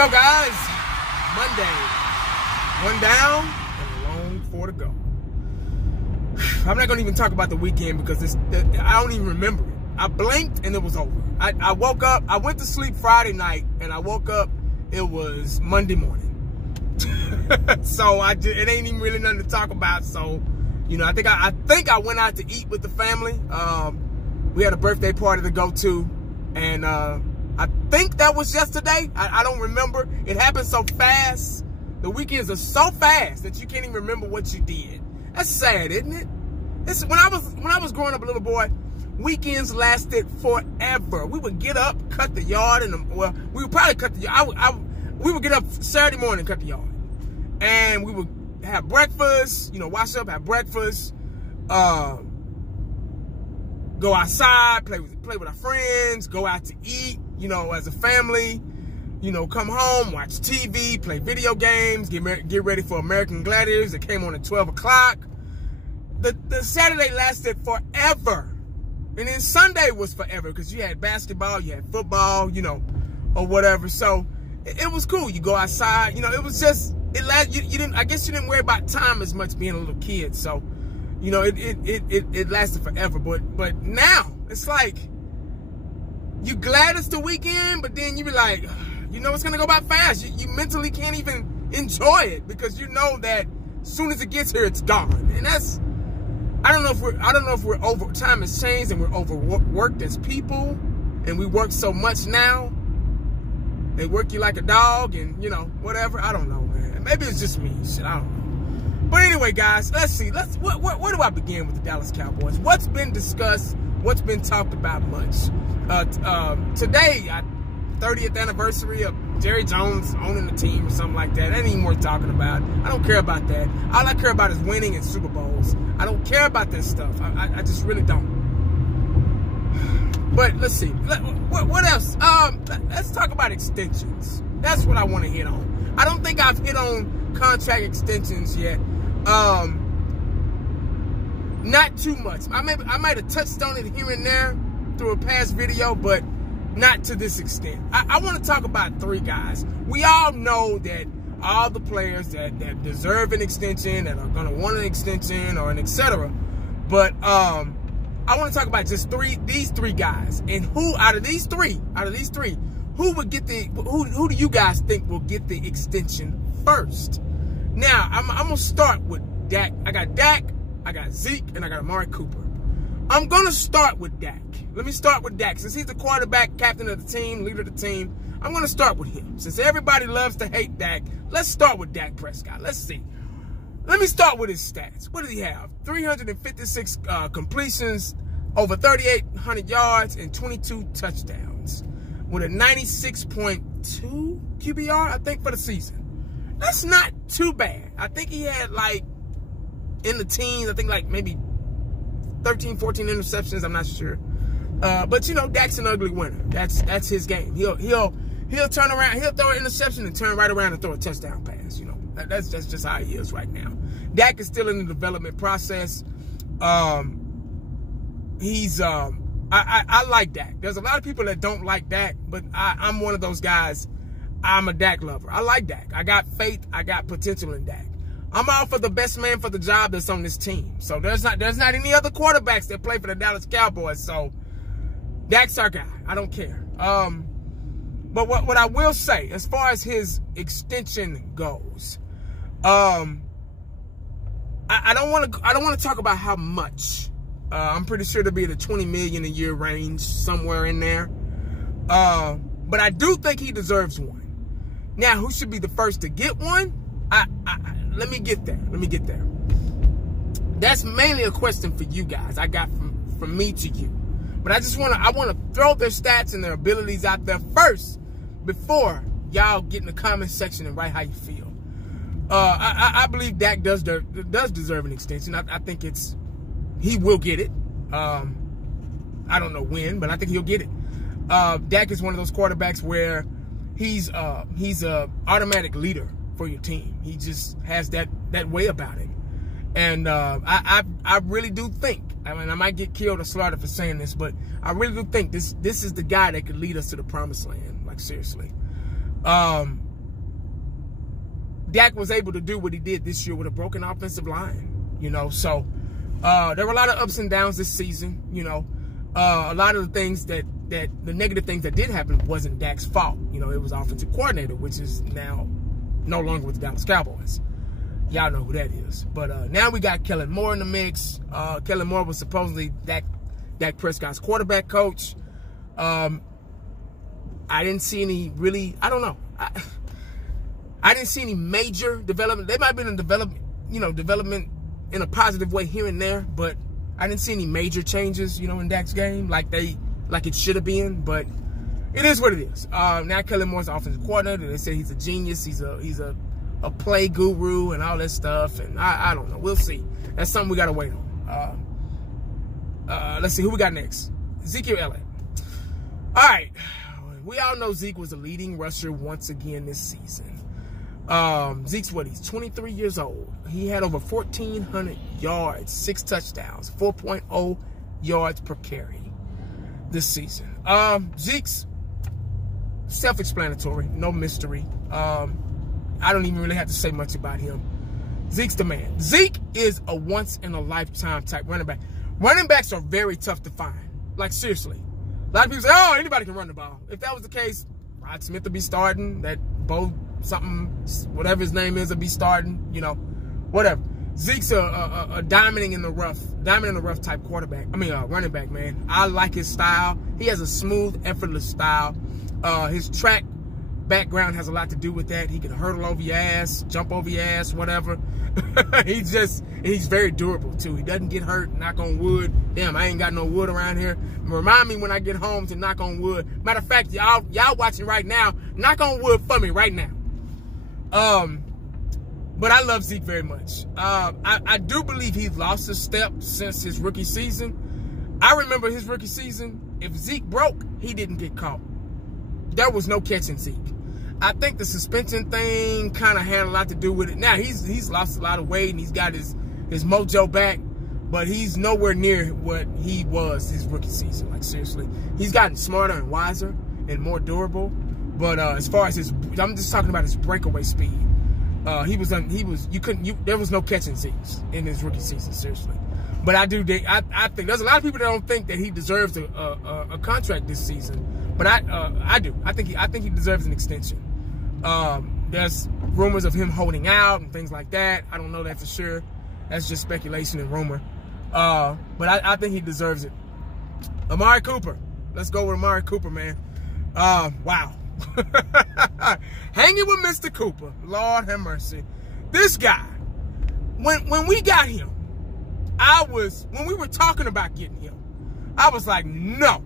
go, guys. Monday. One down and a long four to go. I'm not going to even talk about the weekend because I don't even remember it. I blinked and it was over. I woke up. I went to sleep Friday night and I woke up. It was Monday morning. So it ain't even really nothing to talk about. So, you know, I think I went out to eat with the family. We had a birthday party to go to, and I think that was yesterday. I don't remember. It happened so fast. The weekends are so fast that you can't even remember what you did. That's sad, isn't it? When I was growing up a little boy, weekends lasted forever. We would get up, cut the yard, we would probably cut the yard. We would get up Saturday morning, cut the yard, and we would have breakfast. You know, wash up, have breakfast, go outside, play with our friends, go out to eat. You know, as a family. You know, come home, watch TV, play video games, get ready for American Gladiators that came on at 12 o'clock. The Saturday lasted forever. And then Sunday was forever because you had basketball, you had football, you know, or whatever. So it was cool. You go outside, you know, it was just, I guess you didn't worry about time as much being a little kid. So, you know, it lasted forever. But now it's like, you glad it's the weekend, but then you be like, you know it's gonna go by fast. You mentally can't even enjoy it because you know that as soon as it gets here, it's gone. And that's, I don't know if we're over, time has changed and we're overworked as people, and we work so much now. They work you like a dog, and you know whatever. I don't know, man. Maybe it's just me. Shit, I don't know. But anyway, guys, let's see. Where do I begin with the Dallas Cowboys? What's been discussed? What's been talked about much? Today, 30th anniversary of Jerry Jones owning the team or something like that. That ain't even worth talking about. I don't care about that. All I care about is winning in Super Bowls. I don't care about this stuff. I just really don't. But let's see. What else? Let's talk about extensions. That's what I want to hit on. I don't think I've hit on contract extensions yet. Not too much. I might have touched on it here and there through a past video, but not to this extent. I want to talk about three guys. We all know that all the players that deserve an extension, that are going to want an extension or an etc. But I want to talk about just these three guys, and who out of these three, who would get who do you guys think will get the extension first? Now I'm gonna start with Dak. I got Dak, I got Zeke, and I got Amari Cooper. I'm going to start with Dak. Let me start with Dak. Since he's the quarterback, captain of the team, leader of the team, I'm going to start with him. Since everybody loves to hate Dak, let's start with Dak Prescott. Let's see. Let me start with his stats. What did he have? 356 completions, over 3,800 yards, and 22 touchdowns. With a 96.2 QBR, I think, for the season. That's not too bad. I think he had, like, in the teens, I think, like, maybe 13, 14 interceptions, I'm not sure. But you know, Dak's an ugly winner. That's his game. He'll turn around, he'll throw an interception and turn right around and throw a touchdown pass. You know, that's just how he is right now. Dak is still in the development process. I like Dak. There's a lot of people that don't like Dak, but I'm one of those guys. I'm a Dak lover. I like Dak. I got faith. I got potential in Dak. I'm all for the best man for the job that's on this team. So there's not any other quarterbacks that play for the Dallas Cowboys. So Dak's our guy. I don't care. But what I will say, as far as his extension goes, I don't want to talk about how much. I'm pretty sure it'll be the $20 million a year range, somewhere in there. But I do think he deserves one. Now, who should be the first to get one? Let me get there. That's mainly a question for you guys. I got from me to you. But I want to throw their stats and their abilities out there first before y'all get in the comment section and write how you feel. I believe Dak does deserve an extension. I think he will get it. I don't know when, but I think he'll get it. Dak is one of those quarterbacks where he's a automatic leader for your team. He just has that way about him. And I really do think, I mean, I might get killed or slaughtered for saying this, but I really do think this is the guy that could lead us to the promised land. Like, seriously. Dak was able to do what he did this year with a broken offensive line, you know. So there were a lot of ups and downs this season, you know. A lot of the things the negative things that did happen wasn't Dak's fault. You know, it was offensive coordinator, which is now no longer with the Dallas Cowboys. Y'all know who that is. But now we got Kellen Moore in the mix. Kellen Moore was supposedly Dak Prescott's quarterback coach. I didn't see any really, I don't know. I didn't see any major development. They might have been in development in a positive way here and there, but I didn't see any major changes, you know, in Dak's game like it should have been. But it is what it is. Now Kellen Moore's offensive coordinator. They say he's a genius. He's a play guru and all that stuff. And I don't know. We'll see. That's something we got to wait on. Let's see who we got next. Ezekiel Elliott. All right. We all know Zeke was the leading rusher once again this season. Zeke's what? He's 23 years old. He had over 1,400 yards, 6 touchdowns, 4.0 yards per carry this season. Zeke's self-explanatory, no mystery. I don't even really have to say much about him. Zeke's the man. Zeke is a once-in-a-lifetime type running back. Running backs are very tough to find. Like, seriously. A lot of people say, oh, anybody can run the ball. If that was the case, Rod Smith would be starting. That Bo something, whatever his name is, will be starting. You know, whatever. Zeke's a diamond in the rough type quarterback. I mean, running back, man. I like his style. He has a smooth, effortless style. His track background has a lot to do with that. He can hurdle over your ass, jump over your ass, whatever. He's very durable too. He doesn't get hurt. Knock on wood. Damn, I ain't got no wood around here. Remind me when I get home to knock on wood. Matter of fact, y'all watching right now, knock on wood for me right now. But I love Zeke very much. I do believe he's lost a step since his rookie season. I remember his rookie season. If Zeke broke, he didn't get caught. There was no catching Zeke. I think the suspension thing kind of had a lot to do with it. Now, he's lost a lot of weight, and he's got his mojo back, but he's nowhere near what he was his rookie season. Like, seriously. He's gotten smarter and wiser and more durable. But as far as I'm just talking about his breakaway speed. There was no catching Zeke in his rookie season, seriously. But I think there's a lot of people that don't think that he deserves a contract this season. But I do. I think he deserves an extension. There's rumors of him holding out and things like that. I don't know that for sure. That's just speculation and rumor. But I think he deserves it. Amari Cooper. Let's go with Amari Cooper, man. Wow. Hanging with Mr. Cooper. Lord have mercy. This guy, when we got him, when we were talking about getting him, I was like, no,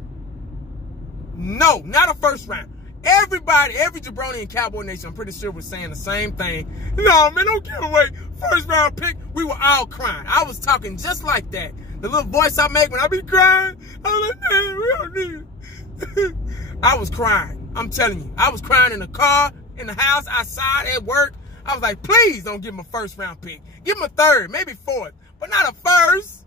not a first round. Everybody, every jabroni in Cowboy Nation, I'm pretty sure, was saying the same thing. No, man, don't give away first round pick. We were all crying. I was talking just like that. The little voice I make when I be crying, I was like, man, we don't need it. I was crying. I'm telling you. I was crying in the car, in the house, outside, at work. I was like, please don't give him a first round pick. Give him a third, maybe fourth, but not a first.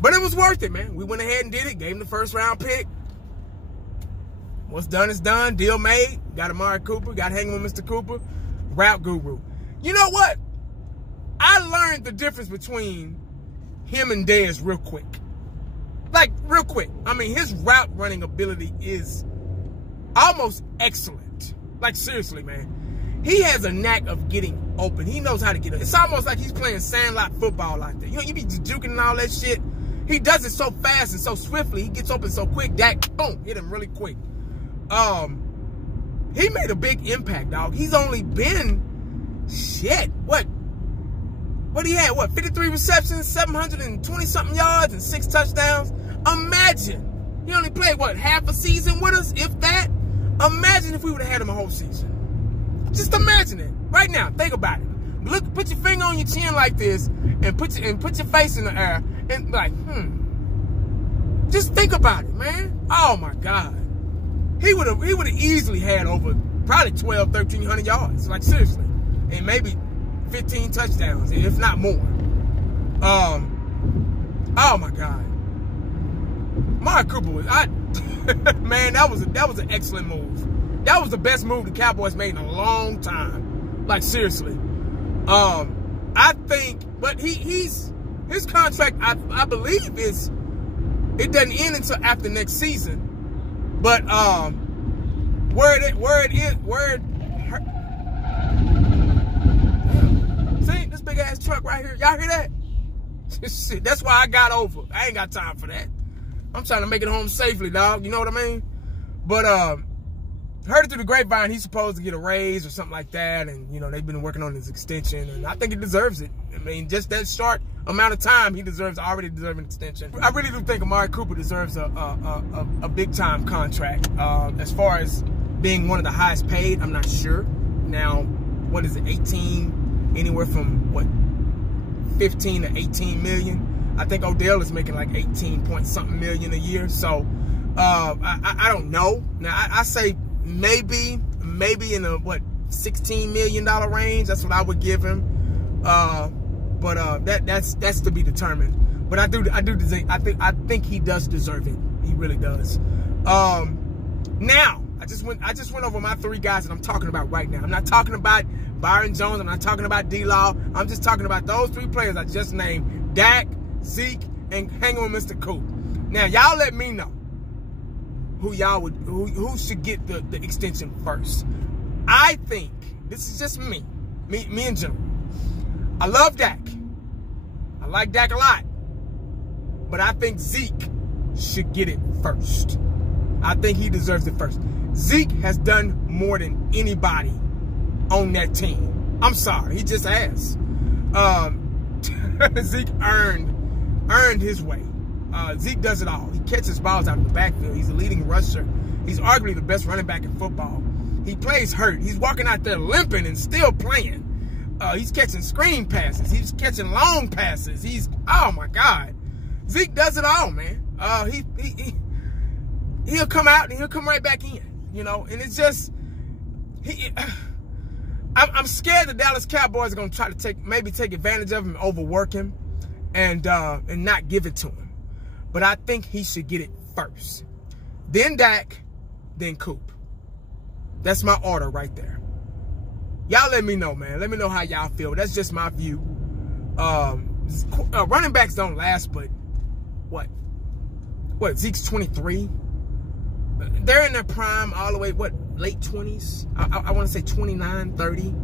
But it was worth it, man. We went ahead and did it. Gave him the first round pick. What's done is done. Deal made. Got Amari Cooper. Got hanging with Mr. Cooper. Route guru. You know what? I learned the difference between him and Dez real quick. Like, real quick. I mean, his route running ability is almost excellent. Like, seriously, man. He has a knack of getting open. He knows how to get it. It's almost like he's playing sandlot football out there. You know, you be juking and all that shit. He does it so fast and so swiftly. He gets open so quick. Dak, boom, hit him really quick. He made a big impact, dog. He's only been, shit, what he had, 53 receptions, 720-something yards, and 6 touchdowns? Imagine. He only played, half a season with us, if that? Imagine if we would have had him a whole season. Just imagine it. Right now, think about it. Look, put your finger on your chin like this, and put your face in the air, and like, Just think about it, man. Oh, my God. He would have easily had over probably 1,300 yards. Like, seriously. And maybe 15 touchdowns, if not more. Oh my God. Amari Cooper was man, that was an excellent move. That was the best move the Cowboys made in a long time. Like, seriously. I think, but his contract, I believe, it doesn't end until after next season. But see this big ass truck right here. Y'all hear that? Shit, that's why I got over. I ain't got time for that. I'm trying to make it home safely, dog. You know what I mean? But heard it through the grapevine. He's supposed to get a raise or something like that, and you know they've been working on his extension, and I think he deserves it. I mean, just that short amount of time, he already deserves an extension. I really do think Amari Cooper deserves a big time contract. As far as being one of the highest paid, I'm not sure. Now, what is it? 18, anywhere from what, 15 to 18 million. I think Odell is making like 18 point something million a year. So I don't know. Now I say maybe in the what, $16 million range. That's what I would give him. But that's to be determined. But I think he does deserve it. He really does. Now I just went over my three guys that I'm talking about right now. I'm not talking about Byron Jones. I'm not talking about D-Law. I'm just talking about those three players I just named: Dak, Zeke, and hanging with Mr. Coop. Now y'all let me know who should get the extension first. I think this is just me in general. I love Dak. I like Dak a lot. But I think Zeke should get it first. I think he deserves it first. Zeke has done more than anybody on that team. I'm sorry, he just has. Zeke earned his way. Zeke does it all. He catches balls out of the backfield. He's a leading rusher. He's arguably the best running back in football. He plays hurt. He's walking out there limping and still playing. He's catching screen passes. He's catching long passes. Oh my God. Zeke does it all, man. He'll come out and he'll come right back in, you know, and it's just, I'm scared the Dallas Cowboys are going to try to maybe take advantage of him and overwork him and not give it to him. But I think he should get it first. Then Dak, then Coop. That's my order right there. Y'all let me know, man. Let me know how y'all feel. That's just my view. Running backs don't last, but what, Zeke's 23? They're in their prime all the way, what, late 20s? I want to say 29, 30.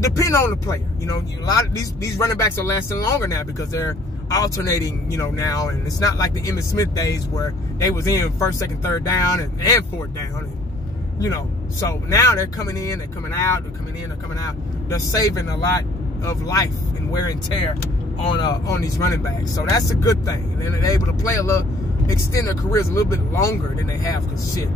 Depending on the player. You know, a lot of these running backs are lasting longer now because they're alternating, you know, now. And it's not like the Emmitt Smith days where they was in first, second, third down and fourth down. And, you know, so now they're coming in, they're coming out, they're coming in, they're coming out. They're saving a lot of life and wear and tear on these running backs. So that's a good thing. And they're able to play extend their careers a little bit longer than they have, because shit,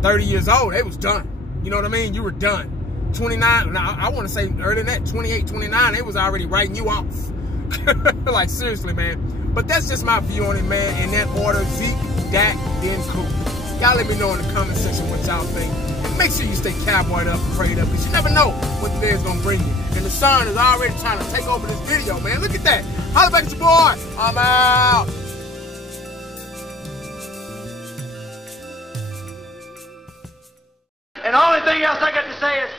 30 years old, they was done. You know what I mean? You were done. 29, now I want to say earlier than that, 28, 29, they was already writing you off. Like, seriously, man. But that's just my view on it, man. In that order: Zeke, Dak, then Coop. Y'all let me know in the comment section what y'all think. And make sure you stay cowboyed up and prayed up, because you never know what the day is going to bring you. And the sun is already trying to take over this video, man. Look at that. Holla back at your boy. I'm out. And the only thing else I got to say is,